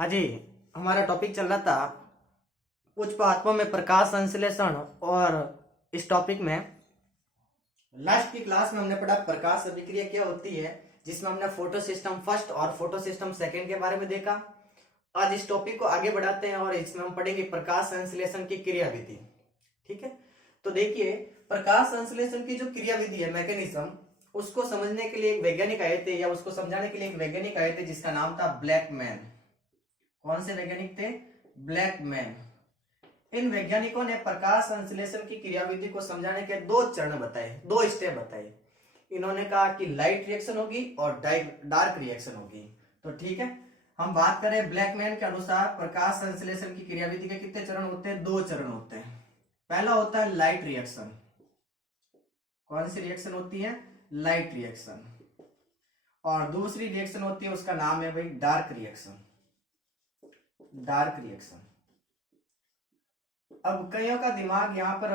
हाँ जी, हमारा टॉपिक चल रहा था उच्च पदार्थों में प्रकाश संश्लेषण। और इस टॉपिक में लास्ट की क्लास में हमने पढ़ा प्रकाश अभिक्रिया क्या होती है, जिसमें हमने फोटो सिस्टम फर्स्ट और फोटो सिस्टम सेकेंड के बारे में देखा। आज इस टॉपिक को आगे बढ़ाते हैं और इसमें हम पढ़ेंगे प्रकाश संश्लेषण की क्रिया विधि। ठीक है, तो देखिए प्रकाश संश्लेषण की जो क्रिया विधि है, मैकेनिज्म, उसको समझने के लिए एक वैज्ञानिक आए थे, या उसको समझाने के लिए एक वैज्ञानिक आए थे जिसका नाम था ब्लैकमैन। कौन से वैज्ञानिक थे? ब्लैकमैन। इन वैज्ञानिकों ने प्रकाश संश्लेषण की क्रियाविधि को समझाने के दो चरण बताए, दो स्टेप बताए। इन्होंने कहा कि लाइट रिएक्शन होगी और डार्क रिएक्शन होगी। तो ठीक है, हम बात करें ब्लैकमैन के अनुसार प्रकाश संश्लेषण की क्रियाविधि के कितने चरण होते हैं? दो चरण होते हैं। पहला होता है लाइट रिएक्शन। कौन सी रिएक्शन होती है? Light reaction. और दूसरी रिएक्शन होती है, उसका नाम है भाई डार्क रिएक्शन। Dark reaction. अब कईयों का दिमाग यहां पर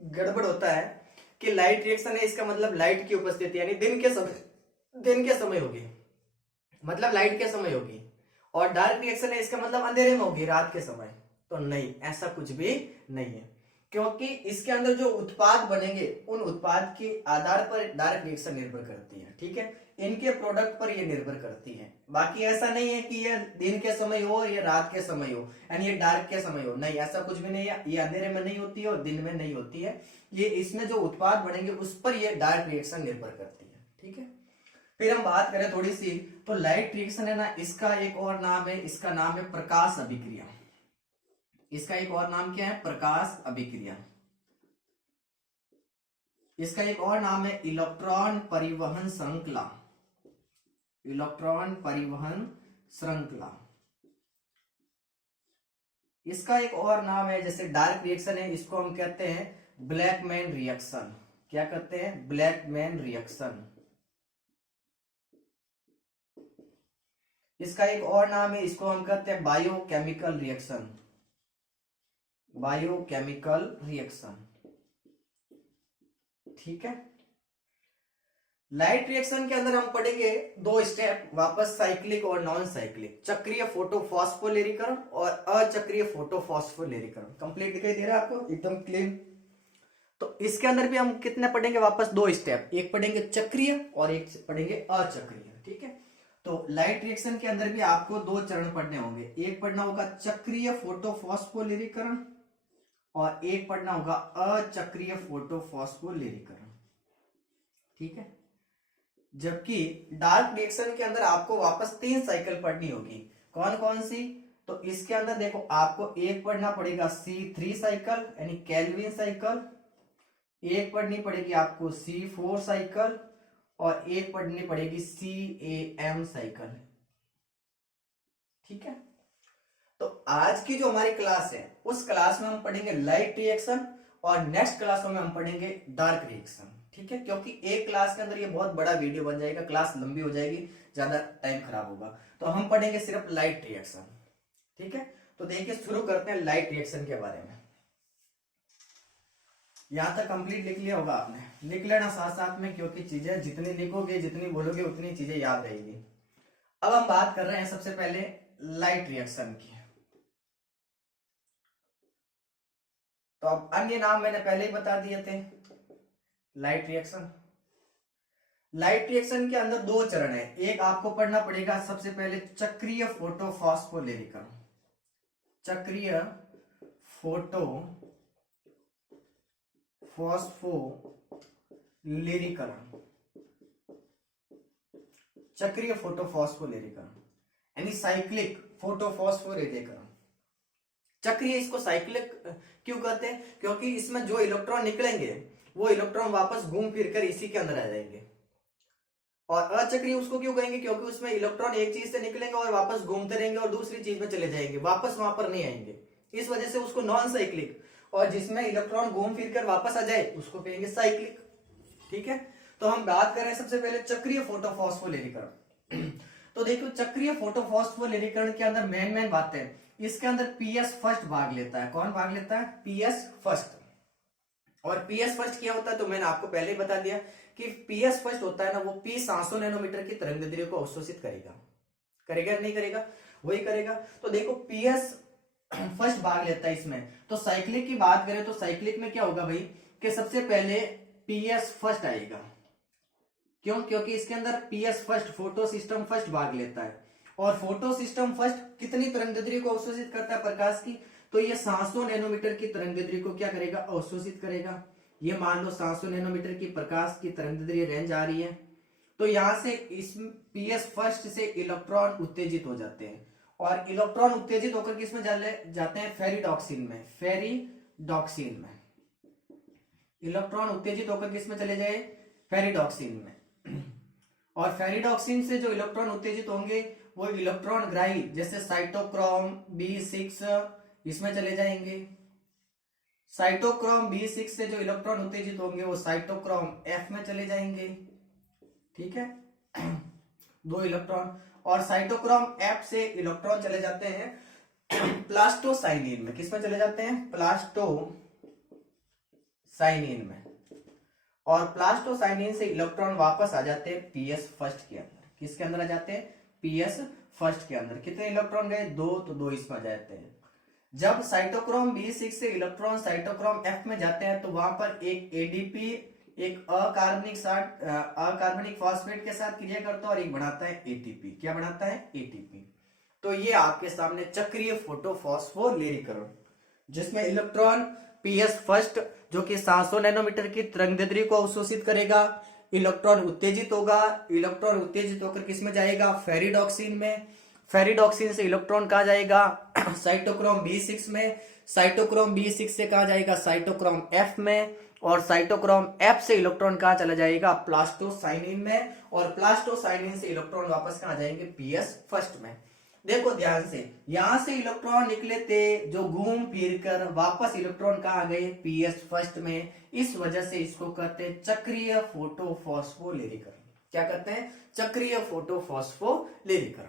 गड़बड़ होता है कि लाइट रिएक्शन है, इसका मतलब लाइट की उपस्थिति यानी दिन के समय होगी, मतलब लाइट के समय होगी। और डार्क रिएक्शन है, इसका मतलब अंधेरे में होगी, रात के समय। तो नहीं, ऐसा कुछ भी नहीं है, क्योंकि इसके अंदर जो उत्पाद बनेंगे उन उत्पाद के आधार पर डार्क रिएक्शन निर्भर करती है। ठीक है, इनके प्रोडक्ट पर ये निर्भर करती है। बाकी ऐसा नहीं है कि ये दिन के समय हो या रात के समय हो, यानी ये डार्क के समय हो, नहीं, ऐसा कुछ भी नहीं है। ये अंधेरे में नहीं होती है और दिन में नहीं होती है। ये इसमें जो उत्पाद बनेंगे उस पर ये डार्क रिएक्शन निर्भर करती है। ठीक है, फिर हम बात करें थोड़ी सी, तो लाइट रिएक्शन है ना, इसका एक और नाम है, इसका नाम है प्रकाश अभिक्रिया। इसका एक और नाम क्या है? प्रकाश अभिक्रिया। इसका एक और नाम है इलेक्ट्रॉन परिवहन श्रृंखला। इलेक्ट्रॉन परिवहन श्रृंखला। इसका एक और नाम है, जैसे डार्क रिएक्शन है, इसको हम कहते हैं ब्लैकमैन रिएक्शन। क्या कहते हैं? Blackman reaction. इसका एक और नाम है, इसको हम कहते हैं बायोकेमिकल रिएक्शन। Biochemical reaction. ठीक है, लाइट रिएक्शन के अंदर हम पढ़ेंगे दो स्टेप वापस, साइक्लिक और नॉन साइक्लिक, चक्रीय फोटोफॉस्फोलेरीकरण और अचक्रीय फोटोफॉस्फोलेरीकरण। कंप्लीट दिखाई दे रहा है आपको? एकदम क्लीन। तो इसके अंदर भी हम कितने पढ़ेंगे वापस? दो स्टेप, एक पढ़ेंगे चक्रीय और एक पढ़ेंगे अचक्रीय। ठीक है, तो लाइट रिएक्शन के अंदर भी आपको दो चरण पढ़ने होंगे, एक पढ़ना होगा चक्रीय फोटोफॉस्फोलेरीकरण और एक पढ़ना होगा अचक्रीय फोटोफॉस्फोलेरीकरण। ठीक है, जबकि डार्क रिएक्शन के अंदर आपको वापस तीन साइकिल पढ़नी होगी। कौन कौन सी? तो इसके अंदर देखो, आपको एक पढ़ना पड़ेगा C3 साइकिल यानी केल्विन साइकिल, एक पढ़नी पड़ेगी आपको C4 साइकिल और एक पढ़नी पड़ेगी CAM साइकिल। ठीक है, तो आज की जो हमारी क्लास है उस क्लास में हम पढ़ेंगे लाइट रिएक्शन और नेक्स्ट क्लासों में हम पढ़ेंगे डार्क रिएक्शन। ठीक है, क्योंकि एक क्लास के अंदर ये बहुत बड़ा वीडियो बन जाएगा, क्लास लंबी हो जाएगी, ज्यादा टाइम खराब होगा, तो हम पढ़ेंगे सिर्फ लाइट रिएक्शन। ठीक है, तो देखिए शुरू करते हैं लाइट रिएक्शन के बारे में। यहां तक कंप्लीट लिख लिया होगा आपने, लिख लेना साथ साथ में, क्योंकि चीजें जितनी लिखोगे जितनी बोलोगे उतनी चीजें याद रहेगी। अब हम बात कर रहे हैं सबसे पहले लाइट रिएक्शन की। तो अब अन्य नाम मैंने पहले ही बता दिए थे। लाइट रिएक्शन, लाइट रिएक्शन के अंदर दो चरण है, एक आपको पढ़ना पड़ेगा सबसे पहले चक्रीय फोटोफॉस्फोलेरीकरण। चक्रीय फोटोफॉस्फोलेरीकरण, चक्रीय फोटोफॉस्फोलेरीकरण यानी साइक्लिक फोटोफॉस्फोलेरीकरण। चक्रीय इसको साइक्लिक क्यों कहते हैं? क्योंकि इसमें जो इलेक्ट्रॉन निकलेंगे वो इलेक्ट्रॉन वापस घूम फिर कर इसी के अंदर आ जाएंगे। और अचक्रीय उसको क्यों कहेंगे? क्योंकि उसमें इलेक्ट्रॉन एक चीज से निकलेंगे और वापस घूमते रहेंगे और दूसरी चीज में चले जाएंगे, वापस वहां पर नहीं आएंगे। इस वजह से उसको नॉन साइक्लिक, और जिसमें इलेक्ट्रॉन घूम फिर कर वापस आ जाए उसको कहेंगे साइक्लिक। ठीक है, तो हम बात करें सबसे पहले चक्रीय फोटोफॉस्फोलेरीकरण। तो देखो, चक्रीय फोटोफॉस्फोलेरीकरण के अंदर मेन बातें, इसके अंदर पीएस फर्स्ट भाग लेता है। कौन भाग लेता है? PS first. और पीएस फर्स्ट क्या होता है? तो मैंने आपको पहले ही बता दिया कि पीएस फर्स्ट होता है ना, वो पी 700 नैनोमीटर की तरंग दैर्ध्य को अवशोषित करेगा, करेगा नहीं करेगा? वही करेगा। तो देखो पीएस फर्स्ट भाग लेता है इसमें। तो साइक्लिक की बात करें तो साइक्लिक में क्या होगा भाई कि सबसे पहले पीएस फर्स्ट आएगा। क्यों? क्योंकि इसके अंदर PS first photo system first भाग लेता है। और फोटो सिस्टम फर्स्ट कितनी तरंगदैर्ध्य को अवशोषित करता है प्रकाश की? तो ये 700 नैनोमीटर की तरंगदैर्ध्य को क्या करेगा? अवशोषित करेगा। ये मान लो 700 नैनोमीटर की प्रकाश की तरंगदैर्ध्य रेंज आ रही है। तो यहां से इस पीएस फर्स्ट से इलेक्ट्रॉन उत्तेजित हो जाते हैं और इलेक्ट्रॉन उत्तेजित होकर किसमें जाते हैं? फेरिडॉक्सिन में। फेरिडॉक्सिन में इलेक्ट्रॉन उत्तेजित होकर किसमें चले जाए? फेरिडॉक्सिन में। और फेरिडॉक्सिन से जो इलेक्ट्रॉन उत्तेजित होंगे वो इलेक्ट्रॉन ग्राही जैसे साइटोक्रोम B6 इसमें चले जाएंगे। साइटोक्रोम B6 से जो इलेक्ट्रॉन उत्तेजित होंगे वो साइटोक्रोम F में चले जाएंगे। ठीक है, 2 इलेक्ट्रॉन। और साइटोक्रोम F से इलेक्ट्रॉन चले जाते हैं प्लास्टोसाइनिन में। किसमें चले जाते हैं? प्लास्टोसाइनिन में। और प्लास्टोसाइनिन से इलेक्ट्रॉन वापस आ जाते हैं पीएस फर्स्ट के अंदर। किसके अंदर आ जाते हैं? पीएस फर्स्ट के अंदर। कितने इलेक्ट्रॉन गए? 2, तो 2 इसमें आ जाते हैं। जब साइटोक्रोम B6 से इलेक्ट्रॉन साइटोक्रोम F में जाते हैं तो वहां पर एक एडीपी, एक अकार्बनिक फॉस्फेट के साथ क्रिया करता है और एक बनाता है एटीपी। क्या बनाता है? एटीपी। तो ये आपके सामने चक्रीय फोटोफॉस्फोलेरीकरण, जिसमें इलेक्ट्रॉन पीएस फर्स्ट जो कि 700 नैनोमीटर की तरंगदैर्ध्य को अवशोषित करेगा, इलेक्ट्रॉन उत्तेजित होगा। इलेक्ट्रॉन उत्तेजित होकर किसमें जाएगा? फेरिडॉक्सिन में। फेरिडॉक्सिन से इलेक्ट्रॉन कहा जाएगा? साइटोक्रोम B6 में। साइटोक्रोम B6 से कहा जाएगा? साइटोक्रोम F में। और साइटोक्रोम F से इलेक्ट्रॉन कहा चला जाएगा? प्लास्टोसाइनिन में। और प्लास्टोसाइनिन से इलेक्ट्रॉन वापस कहा जाएंगे? पीएस फर्स्ट में। देखो ध्यान से, यहां से इलेक्ट्रॉन निकले थे जो घूम फिर कर वापस इलेक्ट्रॉन कहाँ गए? पीएस फर्स्ट में। इस वजह से इसको कहते हैं चक्रीय फोटोफॉस्फोलेरीकरण। क्या कहते हैं? चक्रीय फोटोफॉस्फोलेरीकरण।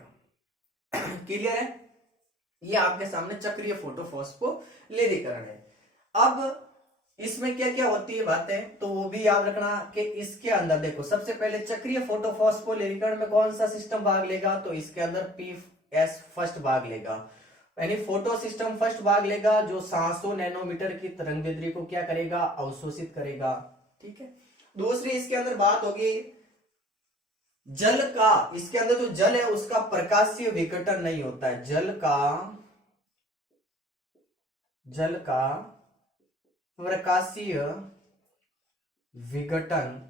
क्लियर है? ये आपके सामने चक्रीय फोटोफॉस्फोलेरीकरण है। अब इसमें क्या क्या होती है बातें तो वो भी याद रखना कि इसके अंदर देखो, सबसे पहले चक्रीय फोटोफॉस्फोलेरीकरण में कौन सा सिस्टम भाग लेगा? तो इसके अंदर पीएस फर्स्ट भाग लेगा, यानी फोटो सिस्टम फर्स्ट भाग लेगा, जो 700 नैनोमीटर की तरंगदैर्ध्य को क्या करेगा? अवशोषित करेगा। ठीक है। दूसरी इसके अंदर बात होगी जल का। इसके अंदर जो जल है उसका प्रकाशीय विघटन नहीं होता है। जल का प्रकाशीय विघटन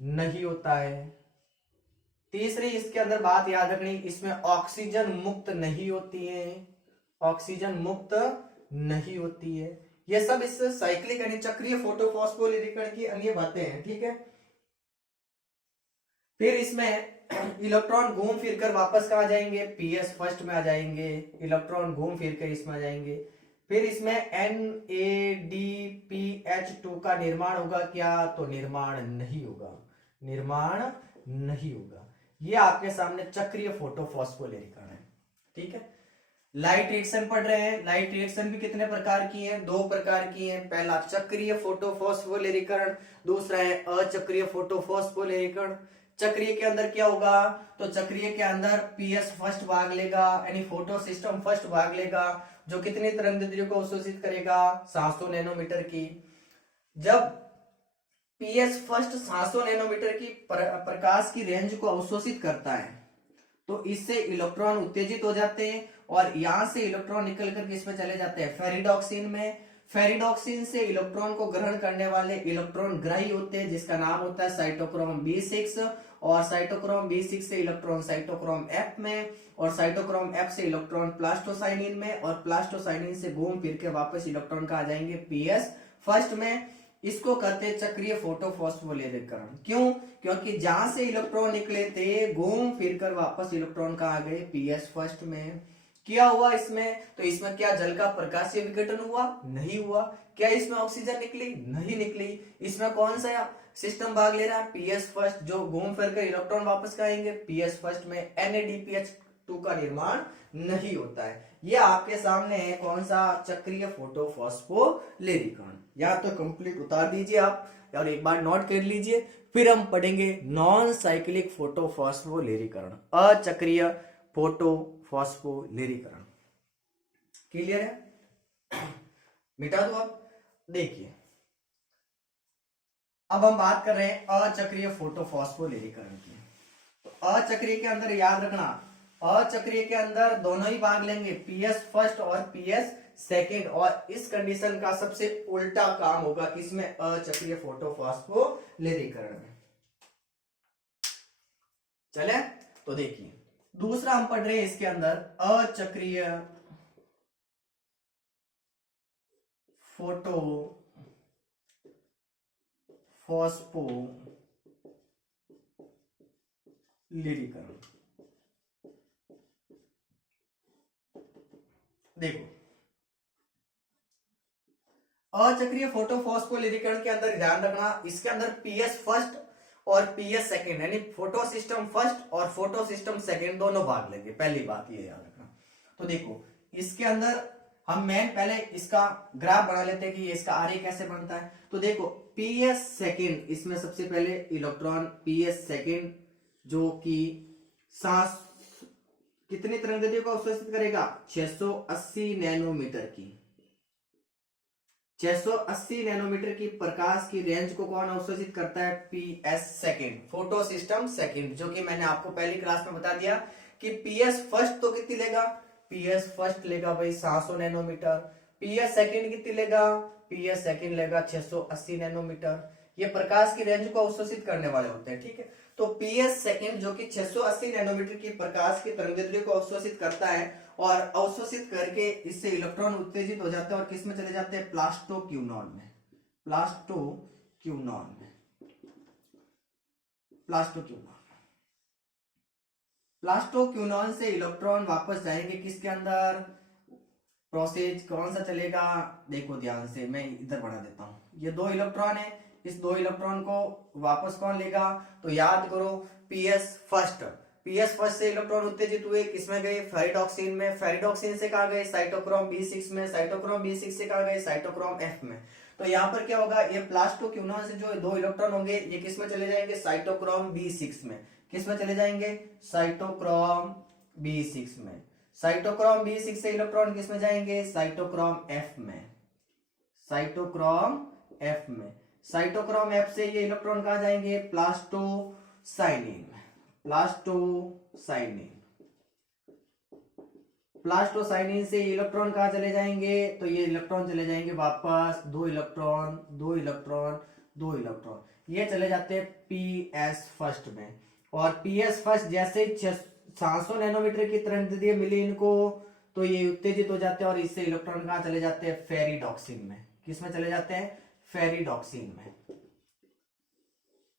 नहीं होता है। तीसरी इसके अंदर बात याद रखनी, इसमें ऑक्सीजन मुक्त नहीं होती है। ऑक्सीजन मुक्त नहीं होती है। ये सब इस साइक्लिक यानी चक्रीय फोटोफॉस्फोलेरीकरण की अन्य बातें हैं। ठीक है। फिर इसमें इलेक्ट्रॉन घूम फिर कर वापस कहाँ जाएंगे? पीएस फर्स्ट में आ जाएंगे। इलेक्ट्रॉन घूम फिर कर इसमें आ जाएंगे। फिर इसमें NADPH2 का निर्माण होगा क्या? तो निर्माण नहीं होगा। निर्माण नहीं होगा। ये आपके सामने चक्रीय फोटोफॉस्फोलेरीकरण है। ठीक है। लाइट रिएक्शन पढ़ रहे हैं। लाइट रिएक्शन भी कितने प्रकार की है? 2 प्रकार की है। पहला चक्रीय फोटोफॉस्फोलेरीकरण, दूसरा है अचक्रीय फोटोफॉस्फोलेरीकरण। चक्रीय के अंदर क्या होगा? तो चक्रीय के अंदर पीएस फर्स्ट भाग लेगा, यानी फोटो सिस्टम फर्स्ट भाग लेगा, जो कितनी तरंगदैर्ध्य को अवशोषित करेगा? 700 नैनोमीटर की। जब पीएस फर्स्ट 700 नैनोमीटर की प्रकाश की रेंज को अवशोषित करता है तो इससे इलेक्ट्रॉन उत्तेजित हो जाते हैं और यहां से इलेक्ट्रॉन निकलकर किसमें चले जाते हैं? फेरिडॉक्सिन में। फेरिडॉक्सिन से इलेक्ट्रॉन को ग्रहण करने वाले इलेक्ट्रॉन ग्राही होते हैं, जिसका नाम होता है साइटोक्रोम B6। और साइटोक्रोम B6 से इलेक्ट्रॉन साइटोक्रोम F में, और साइटोक्रोम F से इलेक्ट्रॉन प्लास्टोसाइनिन में, और प्लास्टोसाइनिन से घूम फिर के वापस इलेक्ट्रॉन कहाँ जाएंगे? पीएस फर्स्ट में। इसको कहते हैं चक्रीय फोटोफॉस्फोलेरीकरण। क्यों? क्योंकि जहां से इलेक्ट्रॉन निकले थे घूम फिर कर वापस इलेक्ट्रॉन कहाँ गए? पीएस फर्स्ट में। क्या हुआ इसमें? तो इसमें क्या जल का प्रकाशीय विघटन हुआ? नहीं हुआ। क्या इसमें ऑक्सीजन निकली? नहीं निकली। इसमें कौन सा सिस्टम भाग ले रहा है? पीएस फर्स्ट, जो घूम फिर कर इलेक्ट्रॉन वापस आएंगे पीएस फर्स्ट में। NADPH2 का निर्माण नहीं होता है। ये आपके सामने है कौन सा? चक्रीय फोटोफॉस्फोलेरीकरण। या तो कंप्लीट उतार दीजिए आप और एक बार नोट कर लीजिए। फिर हम पढ़ेंगे नॉन साइक्लिक फोटोफॉस्फोलेरीकरण, अचक्रीय फोटो फॉस्फोलिरिकरण। क्लियर है? मिटा दो। अब देखिए, अब हम बात कर रहे हैं अचक्रीय फोटोफॉस्फोलिरिकरण की। तो अचक्रीय के अंदर याद रखना, अचक्रीय के अंदर दोनों ही भाग लेंगे, पीएस फर्स्ट और पीएस सेकंड, और इस कंडीशन का सबसे उल्टा काम होगा इसमें अचक्रीय फोटोफॉस्फोलिरिकरण में। चले तो देखिए, दूसरा हम पढ़ रहे हैं इसके अंदर अचक्रीय फोटो फॉस्फोलिरिकरण। देखो, अचक्रीय फोटोफॉस्फोलिरिकरण के अंदर ध्यान रखना, इसके अंदर पीएस फर्स्ट और पीएस सेकंड, यानी फोटो सिस्टम फर्स्ट और फोटो सिस्टम सेकंड दोनों भाग लेंगे। पहली बात ये याद रखना। तो देखो, इसके अंदर हम पहले इसका ग्राफ बना लेते हैं कि ये इसका आर्य कैसे बनता है। तो देखो, पीएस सेकंड, इसमें सबसे पहले इलेक्ट्रॉन पीएस सेकंड जो कि सांस कितनी तरंगदैर्घ्य को अवशोषित करेगा, 680 नैनोमीटर की, 680 नैनोमीटर की प्रकाश की रेंज को कौन अवशोषित करता है, PS second, photo system second, जो कि मैंने आपको पहली क्लास में बता दिया कि पीएस फर्स्ट तो कितनी लेगा, पीएस फर्स्ट लेगा भाई 700 नैनोमीटर, पीएस सेकंड कितनी लेगा, पीएस सेकंड लेगा 680 नैनोमीटर। ये प्रकाश की रेंज को अवशोषित करने वाले होते हैं, ठीक है। तो पीएस सेकंड जो कि 680 नैनोमीटर की प्रकाश की तरंगदैर्घ्य को अवशोषित करता है, और अवशोषित करके इससे इलेक्ट्रॉन उत्तेजित हो जाते हैं और किस में चले जाते हैं, प्लास्टोक्यूनॉन में, प्लास्टोक्यूनॉन में, प्लास्टोक्यूनॉन, प्लास्टोक्यूनॉन से इलेक्ट्रॉन वापस जाएंगे किसके अंदर, प्रोसेस कौन सा चलेगा, देखो ध्यान से, मैं इधर बढ़ा देता हूं, ये दो इलेक्ट्रॉन है, इस दो इलेक्ट्रॉन को वापस कौन लेगा, तो याद करो, पीएस फर्स्ट, पीएस फर्स्ट से इलेक्ट्रॉन उत्तेजित हुए, किसमें गए, फेरिडॉक्सिन में, फेरिडॉक्सिन से कहा गए, साइटोक्रोम B6 में, साइटोक्रोम B6 से कहा गए, साइटोक्रोम F में। तो यहाँ पर क्या होगा, ये प्लास्टोक्यूनॉन से जो दो इलेक्ट्रॉन होंगे ये किसमें चले जाएंगे, साइटोक्रोम B6 में, किसमें चले जाएंगे, साइटोक्रोम B6 में, साइटोक्रोम B6 से इलेक्ट्रॉन किसमें जाएंगे, साइटोक्रोम F में, साइटोक्रोम F में, साइटोक्रोम F से ये इलेक्ट्रॉन कहाँ जाएंगे, प्लास्टोसाइनिन में, प्लास्टोसाइनिन, प्लास्टोसाइनिन से इलेक्ट्रॉन कहाँ चले जाएंगे, तो ये इलेक्ट्रॉन चले जाएंगे वापस, दो इलेक्ट्रॉन दो इलेक्ट्रॉन दो इलेक्ट्रॉन, ये चले जाते हैं पीएस फर्स्ट में, और पीएस फर्स्ट जैसे ही 700 नैनोमीटर की तरंगदैर्घ्य मिली इनको, तो ये उत्तेजित हो जाते हैं और इससे इलेक्ट्रॉन कहाँ चले जाते हैं, फेरिडॉक्सिन में, किसमें चले जाते हैं, फेरिडॉक्सिन में,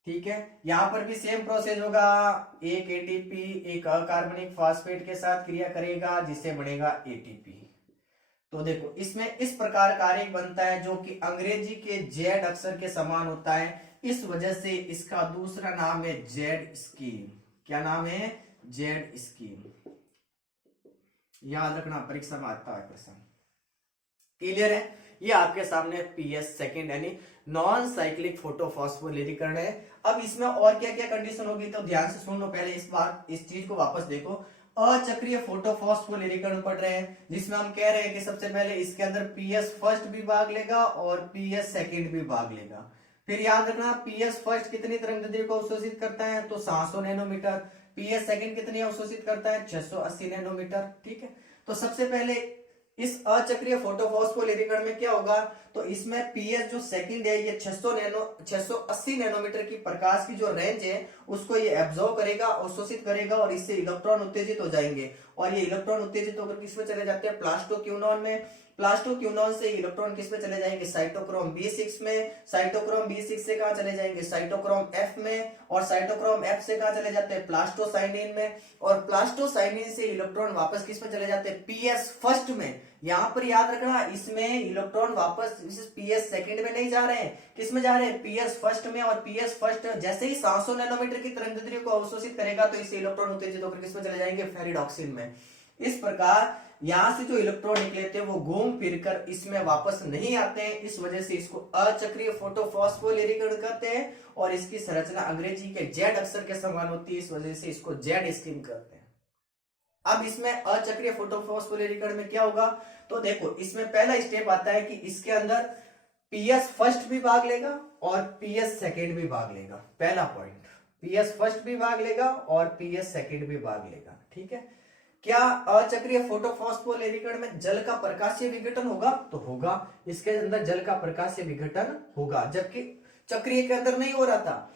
ठीक है। यहां पर भी सेम प्रोसेस होगा, एक एटीपी एक अकार्बनिक फास्फेट के साथ क्रिया करेगा जिससे बनेगा एटीपी। तो देखो, इसमें इस प्रकार का आरेख बनता है जो कि अंग्रेजी के जेड अक्षर के समान होता है, इस वजह से इसका दूसरा नाम है जेड स्कीम। क्या नाम है, जेड स्कीम, याद रखना, परीक्षा में आता है प्रश्न। क्लियर है? ये आपके सामने पीएस सेकंड यानी नॉन साइक्लिक फोटोफॉस्फोलिरिकरण है। अब इसमें और क्या क्या कंडीशन होगी, तो ध्यान से सुन लो, पहले इस चीज को वापस देखो। अचक्रीय फोटोफॉस्फोलिरिकरण पढ़ रहे हैं, जिसमें हम कह रहे हैं कि सबसे पहले इसके अंदर पीएस फर्स्ट भी भाग लेगा और पीएस सेकंड भी भाग लेगा। फिर याद रखना, पीएस फर्स्ट कितनी तरंगदैर्घ्य को अवशोषित करता है, तो 700 नैनोमीटर, पीएस सेकंड कितनी अवशोषित करता है, 680 नैनोमीटर, ठीक है। तो सबसे पहले इस अचक्रीय फोटोफॉस्फोलिरिकरण में क्या होगा, तो इसमें पीएस जो सेकंड है ये 680 नैनोमीटर की प्रकाश की जो रेंज है उसको ये एब्जॉर्ब करेगा, अवशोषित करेगा, और इससे इलेक्ट्रॉन उत्तेजित हो जाएंगे, और ये इलेक्ट्रॉन उत्तेजित होकर किसमें चले जाते हैं, प्लास्टोक्यूनॉन में, प्लास्टोक्यूनॉन से इलेक्ट्रॉन किसमें चले जाएंगे, साइटोक्रोम B6 में, साइटोक्रोम B6 से कहां चले जाएंगे, साइटोक्रोम F में, और साइटोक्रोम F से कहां चले जाते हैं, प्लास्टोसाइनिन में, और प्लास्टोसाइनिन से इलेक्ट्रॉन वापस किसमें चले जाते हैं, पीएस फर्स्ट में। यहां पर याद रखना, इसमें इलेक्ट्रॉन वापस पीएस सेकंड में नहीं जा रहे हैं, किसमें जा रहे हैं, पीएस फर्स्ट में, और पीएस फर्स्ट जैसे ही 700 नैनोमीटर की तरंगदैर्घ्य को अवशोषित करेगा तो इससे इलेक्ट्रॉन उत्तेजित होकर किसमें चले जाएंगे, फेरिडॉक्सिन में। इस प्रकार यहां से जो इलेक्ट्रॉन निकले थे वो घूम फिरकर इसमें वापस नहीं आते हैं, इस वजह से इसको अचक्रीय फोटोफॉस्फोलिरिकरण कहते हैं, और इसकी संरचना अंग्रेजी के जेड अक्षर के समान होती है, इस वजह से इसको जेड स्कीम कहते हैं। अब इसमें अचक्रीय फोटोफॉस्फोरिलीकरण में क्या होगा, तो देखो इसमें पहला स्टेप आता है कि इसके अंदर पीएस फर्स्ट भी भाग लेगा और पीएस सेकेंड भी भाग लेगा। पहला पॉइंट, पीएस फर्स्ट भी भाग लेगा और पीएस सेकेंड भी भाग लेगा। ठीक है, क्या अचक्रीय फोटोफॉस्फोरिलीकरण में जल का प्रकाशीय विघटन होगा, तो होगा, इसके अंदर जल का प्रकाशीय विघटन होगा, जबकि चक्रीय के अंदर नहीं हो रहा था।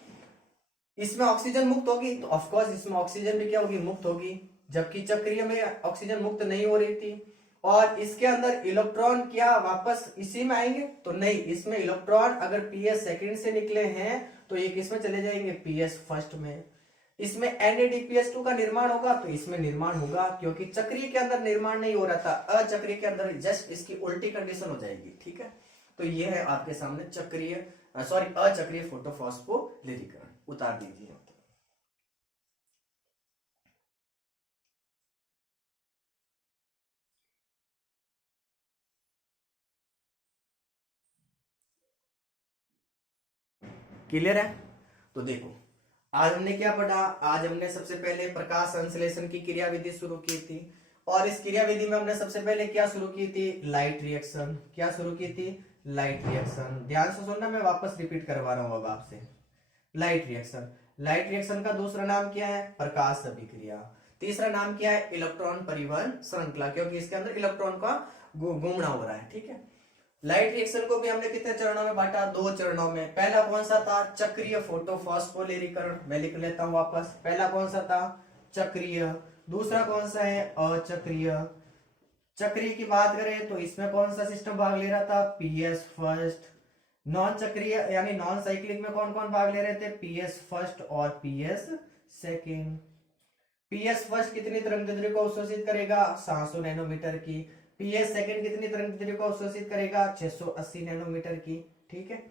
इसमें ऑक्सीजन मुक्त होगी तो ऑफकोर्स इसमें ऑक्सीजन भी क्या होगी, मुक्त होगी, जबकि चक्रीय में ऑक्सीजन मुक्त नहीं हो रही थी। और इसके अंदर इलेक्ट्रॉन क्या वापस इसी में आएंगे, तो नहीं, इसमें इलेक्ट्रॉन अगर पीएस सेकंड से निकले हैं तो ये किसमें चले जाएंगे, पीएस फर्स्ट में। इसमें NADPH2 का निर्माण होगा, तो इसमें निर्माण होगा, क्योंकि चक्रीय के अंदर निर्माण नहीं हो रहा था, अचक्रीय के अंदर जस्ट इसकी उल्टी कंडीशन हो जाएगी। ठीक है, तो ये है आपके सामने अचक्रीय फोटोफॉस्फोरिलीकरण। उतार दीजिए। क्लियर है, तो देखो आज हमने क्या पढ़ा, आज हमने सबसे पहले प्रकाश संश्लेषण की क्रिया विधि शुरू की थी, और इस क्रिया विधि में हमने सबसे पहले क्या शुरू की थी, लाइट रिएक्शन। क्या शुरू की थी, लाइट रिएक्शन। ध्यान से सुनना, मैं वापस रिपीट करवा रहा हूं अब आपसे। लाइट रिएक्शन, लाइट रिएक्शन का दूसरा नाम क्या है, प्रकाश अभिक्रिया। तीसरा नाम क्या है, इलेक्ट्रॉन परिवहन श्रृंखला, क्योंकि इसके अंदर इलेक्ट्रॉन का घूमना हो रहा है। ठीक है, लाइट रिएक्शन को भी हमने कितने चरणों में बांटा, 2 चरणों में। पहला कौन सा था, चक्रीय फोटोफॉस्फोरिलीकरण, मैं लिख लेता हूं वापस। पहला कौन सा था, चक्रीय। दूसरा कौन सा है, अचक्रीय। चक्रीय की बात करें तो इसमें कौन सा सिस्टम भाग ले रहा था, पीएस फर्स्ट। नॉन चक्रीय यानी नॉन साइक्लिक में कौन कौन भाग ले रहे थे, पीएस फर्स्ट और पीएस सेकेंड। पीएस फर्स्ट कितनी तरंगदैर्ध्य को अवशोषित करेगा, 700 नैनोमीटर की। पीएस सेकेंड कितनी तरंगदैर्ध्य को अवशोषित करेगा, 680 नैनोमीटर की। ठीक है,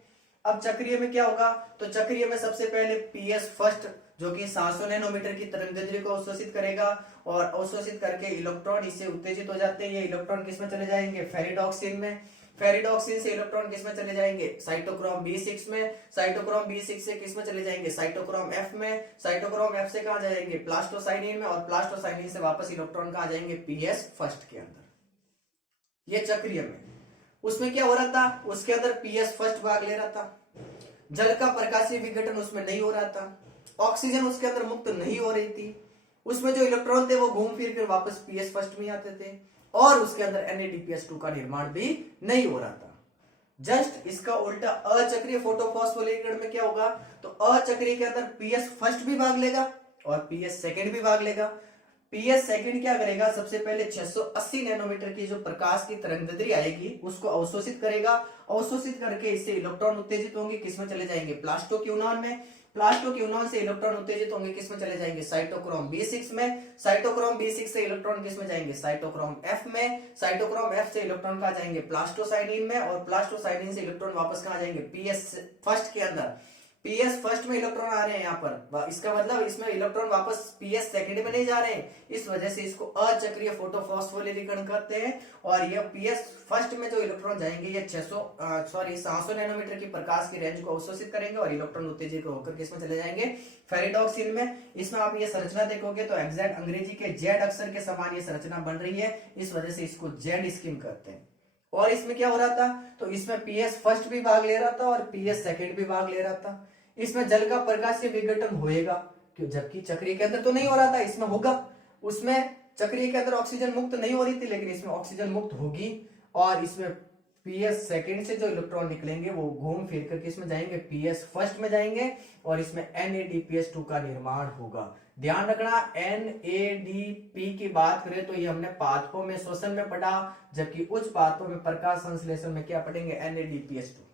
अब चक्रीय में क्या होगा, तो चक्रीय में सबसे पहले पीएस फर्स्ट जो कि 700 नैनोमीटर की तरंगदैर्ध्य को अवशोषित करेगा, और अवशोषित करके इलेक्ट्रॉन इससे उत्तेजित हो जाते हैं। ये इलेक्ट्रॉन किसमें चले जाएंगे, फेरिडॉक्सिन में। फेरिडॉक्सिन से इलेक्ट्रॉन किसमें चले जाएंगे, साइटोक्रोम B6 में। साइटोक्रोम B6 से किसमें चले जाएंगे, साइटोक्रोम F में। साइटोक्रोम F से कहां जाएंगे, प्लास्टोसाइनिन में, और प्लास्टोसाइनिन से वापस इलेक्ट्रॉन कहां जाएंगे, पीएस फर्स्ट के अंदर। ये चक्रीय में। उसमें क्या हो रहा था, उसके अंदर पीएस फर्स्ट भाग ले रहा था, जल का प्रकाशीय विघटन उसमें नहीं हो रहा था, ऑक्सीजन उसके अंदर मुक्त नहीं हो रही थी, उसमें जो इलेक्ट्रॉन थे वो घूम फिर कर वापस पीएस फर्स्ट में आते थे, और उसके अंदर NADPH2 का निर्माण भी नहीं हो रहा था। जस्ट इसका उल्टा अचक्रीय फोटोफॉस्फोरिलीकरण में क्या होगा, तो अचक्रीय के अंदर पीएस फर्स्ट भी भाग लेगा और पीएस सेकेंड भी भाग लेगा। पीएस सेकेंड क्या करेगा, सबसे पहले 680 नैनोमीटर की जो प्रकाश की तरंगदैर्ध्य आएगी उसको अवशोषित करेगा। अवशोषित करके इससे इलेक्ट्रॉन उत्तेजित होंगे, किसमें चले जाएंगे, प्लास्टोक्यूनॉन में। प्लास्टोक्यूनॉन से इलेक्ट्रॉन उत्तेजित होंगे, किसमें चले जाएंगे, साइटोक्रोम B6 में। साइटोक्रोम B6 से इलेक्ट्रॉन किसमें जाएंगे, साइटोक्रोम F में। साइटोक्रोम F से इलेक्ट्रॉन कहां जाएंगे, प्लास्टोसाइनिन में, और प्लास्टोसाइनिन से इलेक्ट्रॉन वापस कहां जाएंगे, पीएस फर्स्ट के अंदर। पीएस फर्स्ट में इलेक्ट्रॉन आ रहे हैं यहाँ पर, इसका मतलब इसमें इलेक्ट्रॉन वापस पीएस सेकेंड में नहीं जा रहे हैं, इस वजह से इसको अचक्रीय फोटोफॉस्फोरिलीकरण करते हैं। और ये पीएस फर्स्ट में जो इलेक्ट्रॉन जाएंगे ये 700 नैनोमीटर की प्रकाश की रेंज को अवशोषित करेंगे, और इलेक्ट्रॉन उत्तेजित होकर किसमें चले जाएंगे, फेरिडॉक्सिन में। इसमें आप ये संरचना देखोगे तो एग्जैक्ट अंग्रेजी के जेड अक्षर के समान ये संरचना बन रही है, इस वजह से इसको जेड स्कीम करते हैं। और इसमें क्या हो रहा था, तो इसमें पीएस फर्स्ट भी भाग ले रहा था और पीएस सेकेंड भी भाग ले रहा था। इसमें जल का प्रकाशीय विघटन होएगा, जबकि चक्रीय के अंदर तो नहीं हो रहा था, इसमें होगा। उसमें चक्रीय के अंदर ऑक्सीजन मुक्त नहीं हो रही थी, लेकिन इसमें ऑक्सीजन मुक्त होगी, और इसमें पीएस सेकेंड से जो इलेक्ट्रॉन निकलेंगे वो घूम फिर कर किसमें जाएंगे, पीएस फर्स्ट में जाएंगे, और इसमें NADPH2 का निर्माण होगा। ध्यान रखना, NADP की बात करें तो ये हमने पादपों में श्वसन में पढ़ा, जबकि उच्च पादपों में प्रकाश संश्लेषण में क्या पढ़ेंगे, NADPH2।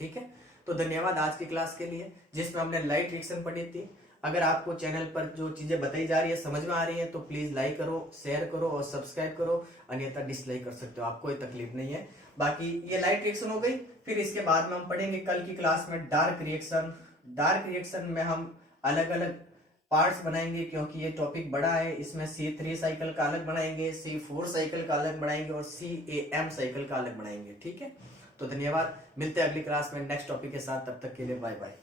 ठीक है, तो धन्यवाद आज की क्लास के लिए, जिसमें हमने लाइट रिएक्शन पढ़ी थी। अगर आपको चैनल पर जो चीजें बताई जा रही है समझ में आ रही है तो प्लीज लाइक करो, शेयर करो और सब्सक्राइब करो, अन्यथा डिसलाइक कर सकते हो, आपको कोई तकलीफ नहीं है। बाकी ये लाइट रिएक्शन हो गई, फिर इसके बाद में हम पढ़ेंगे कल की क्लास में डार्क रिएक्शन। डार्क रिएक्शन में हम अलग अलग पार्ट्स बनाएंगे, क्योंकि ये टॉपिक बड़ा है। इसमें C3 साइकिल का अलग बनाएंगे, C4 साइकिल का अलग बनाएंगे, और CAM साइकिल का अलग बनाएंगे। ठीक है, तो धन्यवाद, मिलते हैं अगली क्लास में नेक्स्ट टॉपिक के साथ, तब तक के लिए बाय बाय।